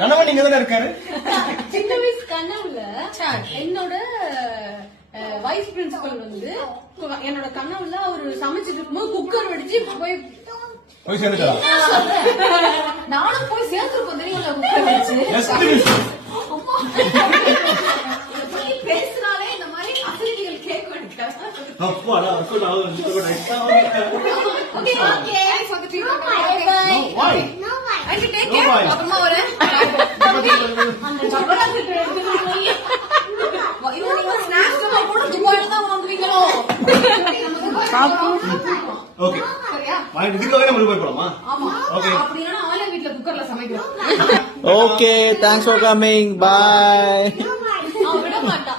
கணவன் நீங்க தானே இருக்காரு. சின்ன வயசு கனவுல என்னோட வைஸ் பிரின்சிபல் வந்து என்னோட கனவுல அவரு சமைச்சிட்டு இருக்கும்போது குக்கர் வெடிச்சு போய் சேர்ந்துட்டா. நானும் போய் சேர்ந்துருப்போம் தெரியுங்களா குக்கர் வெடிச்சு. பேசினாலே இந்த மாதிரி அசைதிகள் கேட்க மாட்டேன். அப்பாடா அக்கோ நான் Okay, okay. Thanks for the treatment. Bye. No, why? No, why? I should take care. அப்புறமா வரேன். அந்த ஜபராத்து எடுத்துட்டு போய் நீங்க ஸ்நாக்ஸ் எல்லாம் கூட துபாயில தான் வாங்குவீங்களோ? ஓகே. சரியா? வாங்க இதுக்கு நம்ம போய் போலாமா? ஆமா. ஓகே. அப்படினா ஆளே வீட்ல குக்கர்ல சமைக்கிறோம். Okay, thanks for coming. Bye. விட மாட்டா.